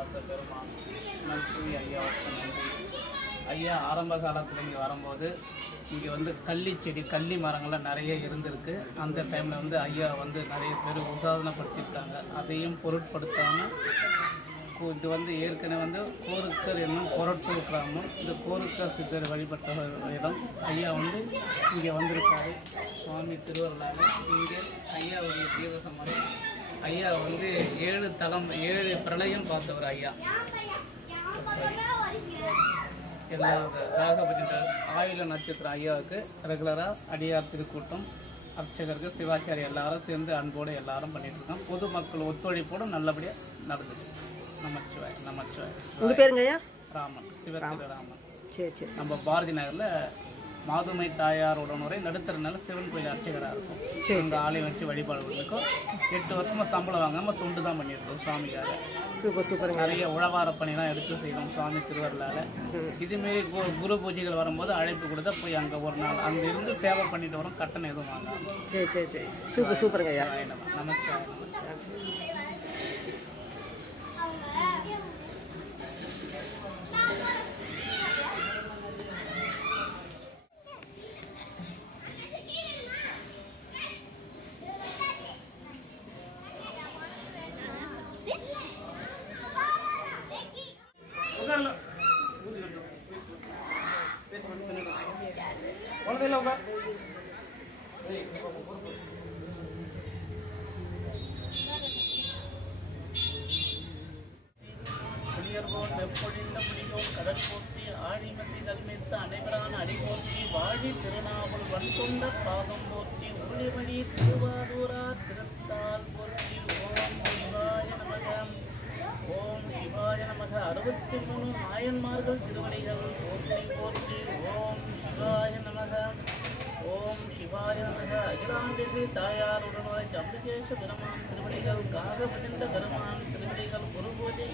பார்த்த பெருமான் நன்றி ஐயாவுக்கு நன்றி. ஐயா ஆரம்ப காலத்தில் இங்கே வரும்போது இங்கே வந்து கள்ளி செடி கள்ளி மரங்கள்லாம் நிறைய இருந்திருக்கு. அந்த டைமில் வந்து ஐயா வந்து நிறைய பேர் உசாதனப்படுத்தியிருக்காங்க. அதையும் பொருட்படுத்தாமல் இது வந்து ஏற்கனவே வந்து கோருக்கர் என்னும் கொரட்டூர் கிராமம். இந்த கோருக்கர் சித்தர் வழிபட்ட இடம். ஐயா வந்து இங்கே வந்திருக்காரு. சுவாமி திருவருளாக இங்கே ஐயாவுடைய தீவசமாக ஐயா வந்து 7 பிரளயம் பார்த்தவர் ஐயா. எல்லா ராகபதி ஆயுள நட்சத்திரம் ஐயாவுக்கு ரெகுலராக அடியார் திருக்கூட்டம் அர்ச்சகருக்கு சிவாச்சாரி எல்லாரும் சேர்ந்து அன்போடு எல்லாரும் பண்ணிட்டு இருக்கோம். பொதுமக்கள் ஒத்துழைப்போடு நல்லபடியாக நடக்குது. நமச்சிவாய் நமச்சிவாய். உங்கள் பேருங்க ஐயா? ராமன், சிவத்திரு ராமன். சரி சரி. நம்ம பாரதி நகரில் மாதுமை தாயாருடனுரை நடுத்தரனால சிவன் கோயில் அர்ச்சகராக இருக்கும். இந்த ஆலயம் வச்சு வழிபாடு இருக்கும். 8 வருஷமாக சம்பளம் வாங்காமல் தொண்டு தான் பண்ணியிருக்கோம் சுவாமிக்காக. Super super. நிறைய உழவார பணிலாம் எடுத்து செய்யணும் சுவாமி திருவருளால். இதுமாரி குரு பூஜைகள் வரும்போது அழைப்பு கொடுத்தா போய் அங்கே ஒரு நாள் அங்கே இருந்து சேவை பண்ணிட்டு வரோம். கட்டணம் எதுவும் வாங்காமல். சரி சரி சரி. சூப்பர் சூப்பருங்க ஐயா. நமச்சிவாய் நமச்சிவாய். புலியர்கோன் வெப்பொழிந்த புலியோன் கடல் போற்றி ஆழிமசைகள் மித்த அனைவரான அடி போற்றி வாழி திருநாவல் வன்கொண்ட பாகம் போற்றி ஊழிமணி திருவாரூரா திருத்தால் போற்றி. ஓம் சிவாய நமக. ஓம் சிவாய நமக. 63 நாயன்மார்கள் திருவடிகள் போற்றி போற்றி. ஓம் சிவாய நமக. ஓம் சிவாய நமக. அகிலாண்டேஸ்வரி தாயாருடனுரை ஜம்புகேச பெருமான் திருவடிகள் காகபடிந்த பெருமான் திருவடிகள் குருபூஜை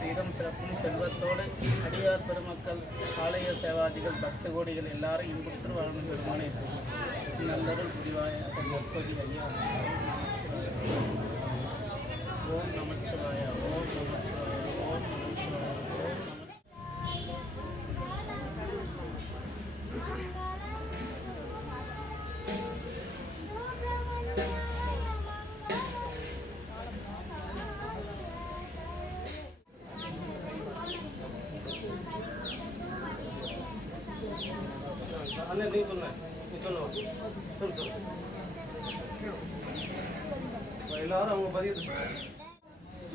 சீரம் சிறப்பும் செல்வத்தோடு அடியார் பெருமக்கள் ஆலய சேவாதிகள் பக்த கோடிகள் எல்லாரும் இன்புற்று வாழும் பெருமானே நல்லருள் புரிவாய பொற்பதி ஐயா. ஓம் நமச்சிவாய. ஓம் நமச்சிவாய. ஓம் நமச்சிவாய. ஓம் நம.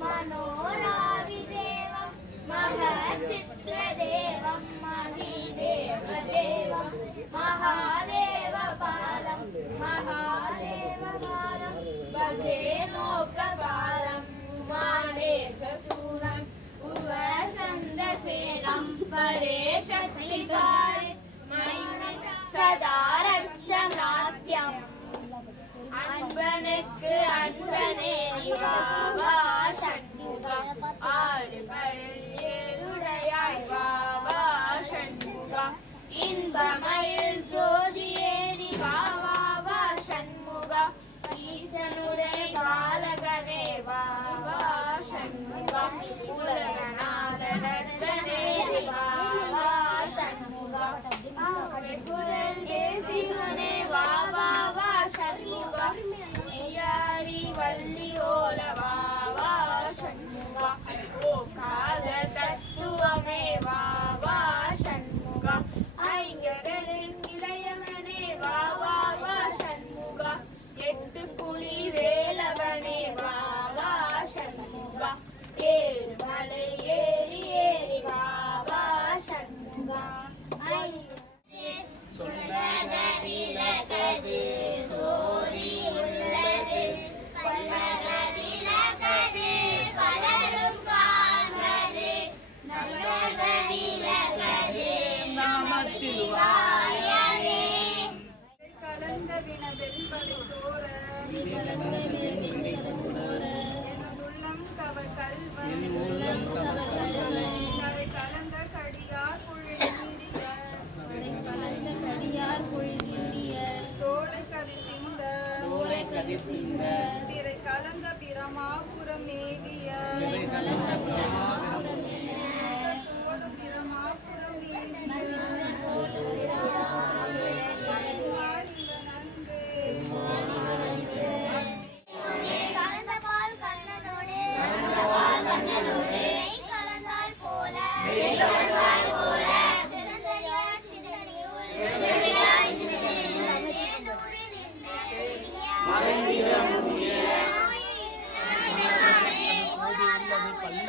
मनोराविदेवं महचित्रदेवं महीदेवदेवं महादेवपालं महादेवपालं भजे लोकपालं वाणेशसूरं उवसन्दसेनं परेशक्लिकारे सदा रक्षनात्यम् அன்பனுக்கு அன்பனே நிவா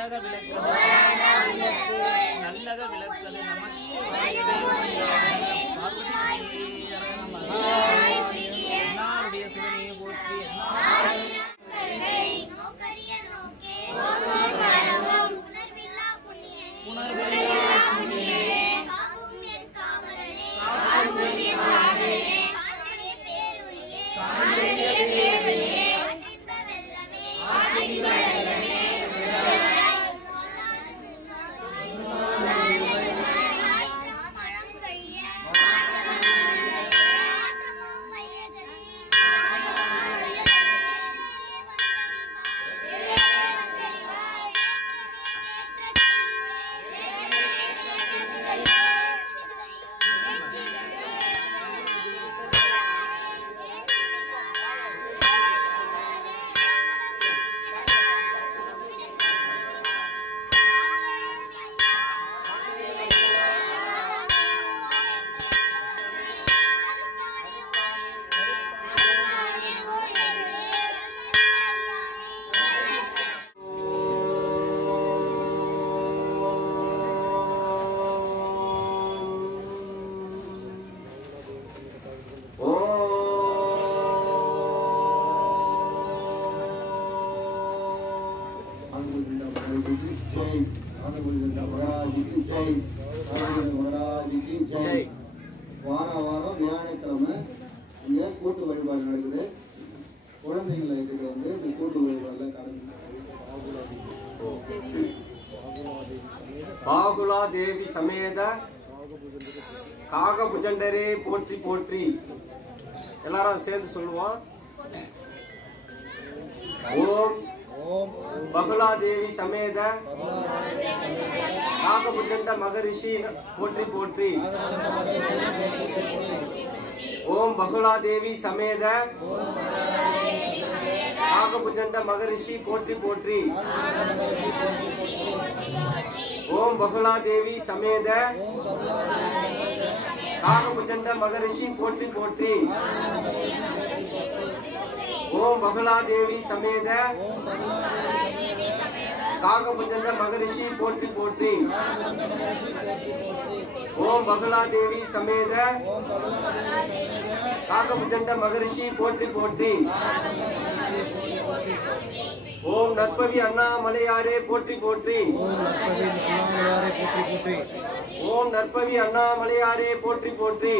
நல்லக விளக்குது நல்லக விளக்குது எல்லாருடைய சிவனையை போற்றி வாரம் வியாழக்கிழமை இங்கே கூட்டு வழிபாடு நடக்குது. குழந்தைங்களை இதுக்கு வந்து இந்த கூட்டு வழிபாடில் கலந்து பாகுலா தேவி சமேத காகபுஜண்டரே போற்றி போற்றி. எல்லாரும் சேர்ந்து சொல்லுவோம். ஓம் பகுலா தேவி சமேத காகபுஜண்ட மகரிஷி போற்றி போற்றி. ஓம் பகுலா தேவி சமேத காகபுஜண்ட மகரிஷி போற்றி போற்றி. ஓம் பகுலா தேவி சமேத காகபுஜண்ட மகரிஷி போற்றி போற்றி. ஓம் பகுலா தேவி சமேத காகபுஜண்ட மகரிஷி போற்றி போற்றி. ஓம் பகுலா தேவி சமேத காகபுஜண்ட மகரிஷி போற்றி போற்றி. ஓம் நற்பவி அண்ணாமலையாரே போற்றி போற்றி. ஓம் நற்பவி அண்ணாமலையாரே போற்றி போற்றி.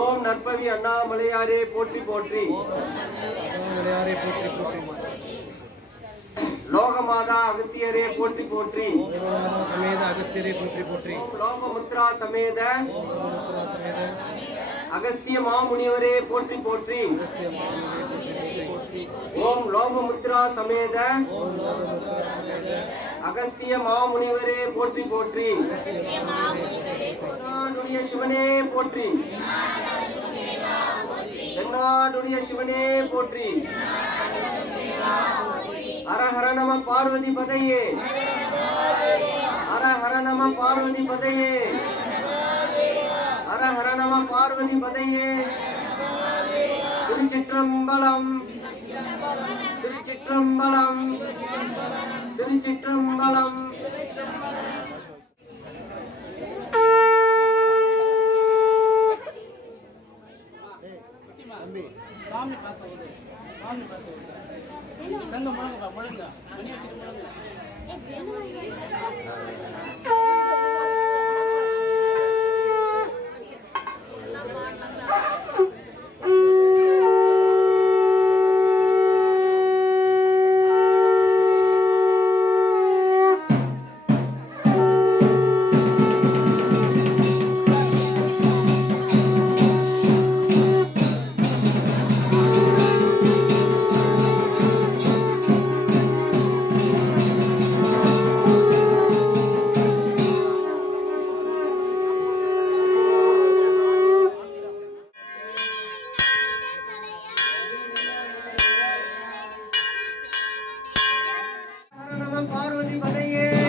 ஓம் நற்பவி அண்ணாமலையாரே போற்றி போற்றி. லோகமாதா அகத்தியரே போற்றி போற்றி. சமேத அகஸ்தியரே போற்றி போற்றி. லோகமுத்ரா சமேத அகஸ்திய மாமுனிவரே போற்றி போற்றி. ஓம் லோகமுத்ரா சமேத அகஸ்திய மாமுனிவரே போற்றி போற்றி. தென்னாடுடைய சிவனே போற்றி. தென்னாடுடைய சிவனே போற்றி. ஹர ஹர நம பார்வதி பதையே. ஹர ஹர நம பார்வதி பதையே. ஹர ஹர நம பார்வதி பதையே. திருச்சிற்றம்பலம் திருச்சிற்றம்பலம் திருச்சிற்றம்பலம். சாமி பார்த்து சாமி பார்த்து சங்க முழங்க முழங்க மணி வச்சுட்டு முழங்க. பார்வதி பதையே.